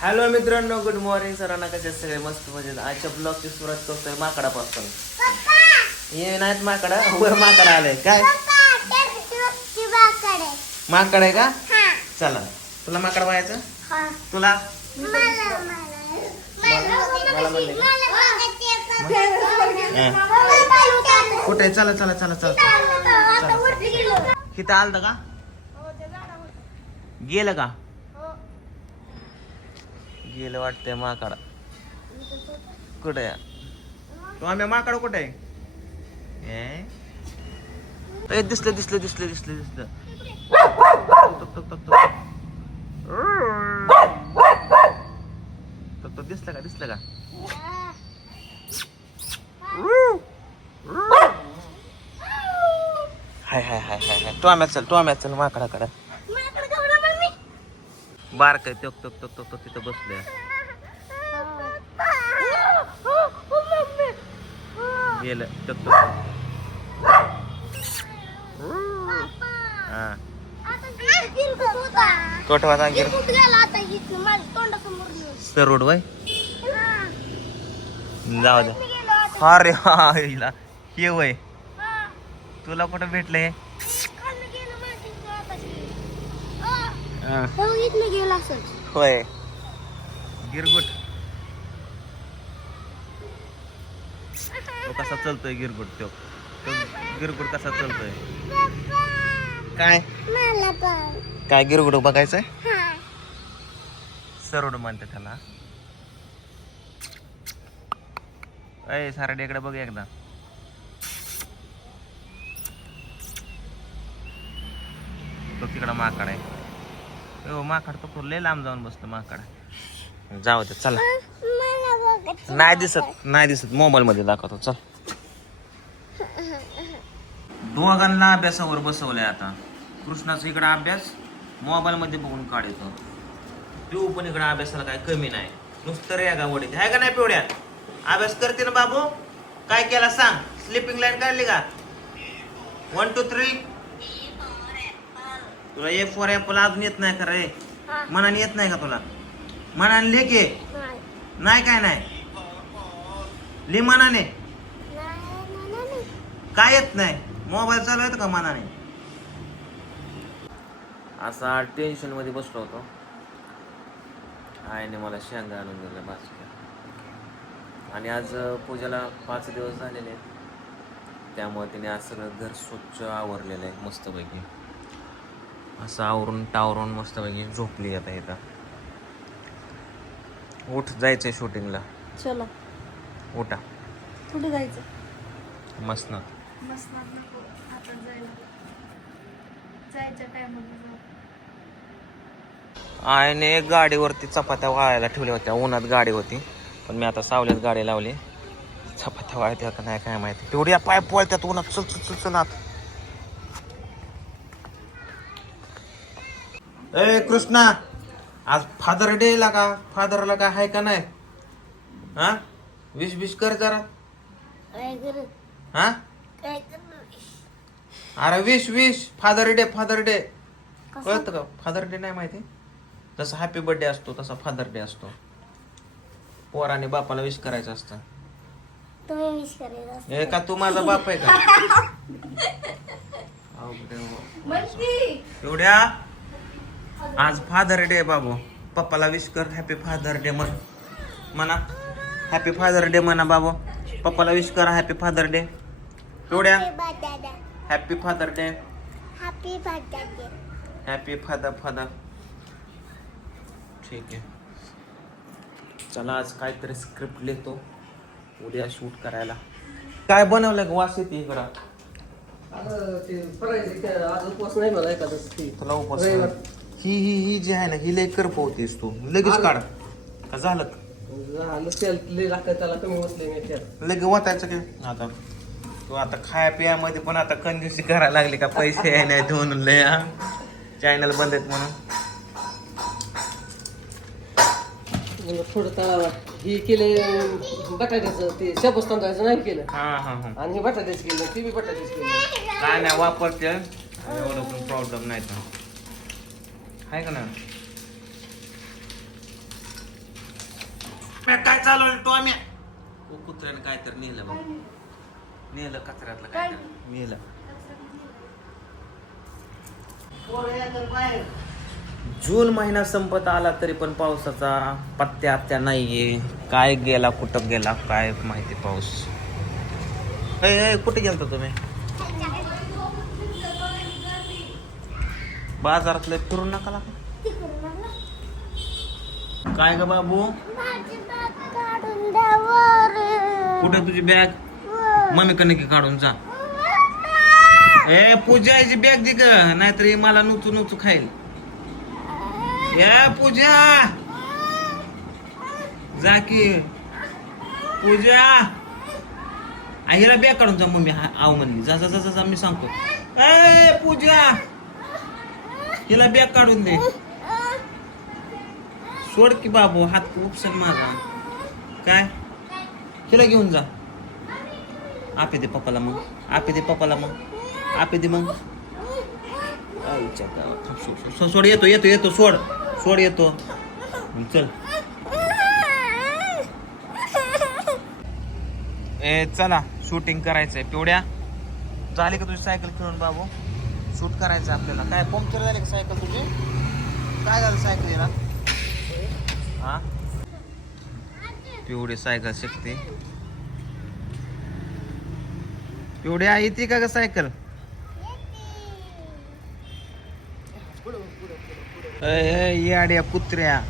Hello मित्रांनो, good morning. सरांना कसे सगळे मस्त मजेत. आजच्या ब्लॉगची सुरुवात करतोय माकडापासून. ये नाहीत माकडा, वर माकडा आलंय. काय माकड आहे का? चला, तुला माकड पाहायचं? तुला कुठे? चला चला चला चला. इथं आलत का? गेलं का? गेलं वाटतंय माकडा. कुठे आहे तो? आम्ही माकड कुठे आहे? दिसलं दिसलं दिसलं दिसलं दिसलं. दिसलं का? दिसलं का? हाय हाय हाय हाय हाय. तो आम्ही चल माकडाकडे. बारक आहे तो तिथं बसलोय. गेलं टक हा कोठवा गिर सरोड वय जाऊ दे. अरे हा हे वय तुला कुठं भेटलंय? होय गिरगुट. तो कसा चलतोय गिरगुट? तो गिरगुट कसा चलतोय? काय काय गिरगुट बघायचंय? सरोड म्हणते त्याला. अय सारडीकडे बघ एकदा. तो तिकडं माकड आहे. हो माकड तो लय लांब जाऊन बसतो माकड. जाऊ दे चला. नाही दिसत मोबाईल मध्ये दाखवतो. चल. दोघांना अभ्यासावर बसवलंय आता. कृष्णाचा इकडे अभ्यास मोबाईल मध्ये बघून काढतो. पिऊ पण इकडे अभ्यासाला काय कमी नाही. नुसतं रे गावडीत आहे का नाही? पिवड्या अभ्यास करते ना बाबू? काय केला सांग? स्लिपिंग लाईन काढली का? 1 2 3. तुला ए फॉर ऍपल अजून येत नाही का रे? मनाने येत नाही का तुला? मनाने लेके नाही काय नाही लि मनाने काय येत नाही? मोबाईल चालू येत का मनाने? असा टेन्शन मध्ये बसलो होतो. आईने मला शेंगा आणून दिल्या बाजूला. आणि आज पूजेला 5 दिवस झालेले आहेत. त्यामुळे तिने आज सगळं घर स्वच्छ आवरलेलं आहे मस्तपैकी. असं आवरून टावरून मस्तपैकी झोपली आता इथं. उठ, जायचंय शूटिंगला. चला उठा. कुठे जायचं? मस्त नको आता जायच्या टायमाला जाऊ. आईने गाडीवरती चपात्या वाळायला ठेवल्या होत्या. उन्हात गाडी होती पण मी आता सावलीत गाडी लावली. चपात्या वाळत्या का नाही काय माहिती. तेवढ्या पाय पोळत्यात उन्हात. चल चल चल चल आत. ए कृष्णा, आज फादर डे ला का? फादरला काय आहे का नाही? हा विश कर जरा. हा अरे विश फादर डे कळतं का? फादर डे नाही माहिती? जसा हॅपी बर्थडे असतो तसा फादर डे असतो. पोराने बापाला विश करायचं असतं. तुम्ही विश करायचं हे का तू माझा बाप आहे का? एवढ्या आज फादर डे बाबू. पप्पाला विश कर. हॅपी फादर डे म्हणा. हॅपी फादर डे म्हणा बाबू. पप्पाला विश कर. Happy father day. एवढ्या happy father day. Happy father. ठीक आहे चला. आज काहीतरी स्क्रिप्ट लिहितो उद्या शूट करायला. काय बनवलं वास येते इकडं? तुला उपवास ही जी आहे ना ही लय कर पोहतीस तू. लगेच काढ का झालं? लगेच वाटायचं की आता तू आता खाया पियामध्ये पण आता कंजूसी करायला लागली का? पैसे नाही म्हणून लय चॅनल बंद आहेत म्हणून. थोडं तळावा हे केले बटाट्याचं. ते शाबूस तांदळाचं नाही केलं. आणि हे बटाट्याच केलं. ते बी बटाट्याच केलं. काय नाही वापरते एवढं पण प्रॉब्लेम नाही तर आहे का ना. काय चालवलं टॉम्या कुत्र्यानं काय तर नेलं बघ नेलं कचऱ्यातलं काय तर नेलं जून महिना संपत आला तरी पण पावसाचा पत्त्या नाहीये काय गेला कुठं गेला काय माहिती पाऊस कुठे गेलता तुम्ही बाजारातलं फिरून नका लागा. काय ग बाबू कुठे तुझी बॅग मम्मी कडे की काढून जा ए पूजाची बॅग दे ग नाहीतरी मला नुचू नुचू खाईल ए पूजा जा की पूजा आईला बॅग काढून जा मम्मी आव म्हणली जा जा जा जा मी सांगतो ए पूजा हिला बॅग काढून दे सोड की बाबू हात उपसन माझा काय हिला घेऊन जा आपे दे पप्पाला मग आपे दे पप्पाला मग आपे दे मग आईच्या गावात सोड येतो येतो येतो सोड सोड येतो चल ए चला शूटिंग करायचंय पिवड्या झाली का तुझी सायकल खेळून बाबू शूट करायचं आपल्याला काय पंक्चर झाली का सायकल तुझी काय झालं सायकलीला हा पिवडी सायकल शिकते पिवड्या येते का ग सायकल याड्या कुत्र्या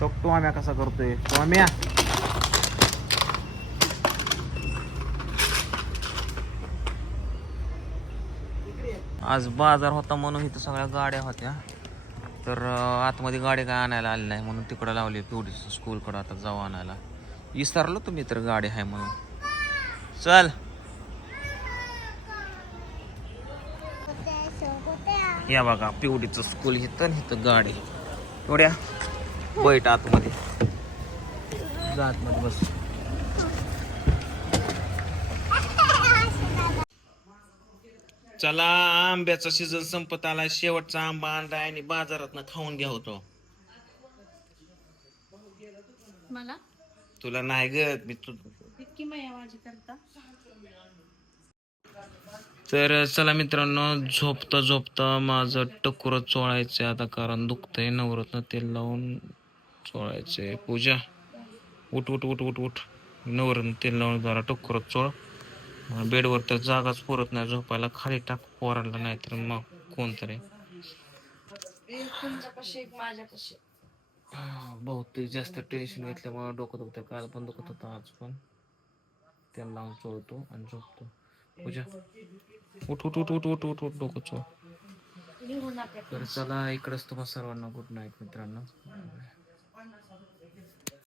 तो टोम्या कसा करतोय टोम्या आज बाजार होता म्हणून इथं सगळ्या गाड्या होत्या तर आतमध्ये गाडी काय आणायला आली नाही म्हणून तिकडं लावली पिवडी स्कूलकडं आता जाऊ आणायला विसरलो तुम्ही तर गाडी आहे म्हणून चल या बघा पिवडीचं स्कूल इथं इथं गाडी पिवड्या बैठ आतमध्ये जा आतमध्ये बस चला आंब्याचा सीझन संपत आला शेवटचा आंबा आणला आणि बाजारात खाऊन घ्या होतो मला तुला नाही ग मी इतकी माया माझी करता तर चला मित्रांनो झोपता झोपता माझं टकोर चोळायचंय आता कारण दुखतंय नवरत्न तेल लावून चोळायचंय पूजा उठ उठ उठ उठ उठ नवरत्न तेल लावून जरा टकोर चोळ बेडवर तर जागाच पुरत नाही झोपायला खाली टाक पोराला नाही तर मग कोणतरी बहुतेक जास्त टेन्शन घेतल्यामुळे डोकं दुखतं काल पण दुखत होतं आज पण तेल लावून चोळतो आणि झोपतो पूजा उठ उठ उठ उठ उठ उठ उठ डोकं चोळ तर चला इकडंच तुम्हाला सर्वांना गुड नाईट मित्रांनो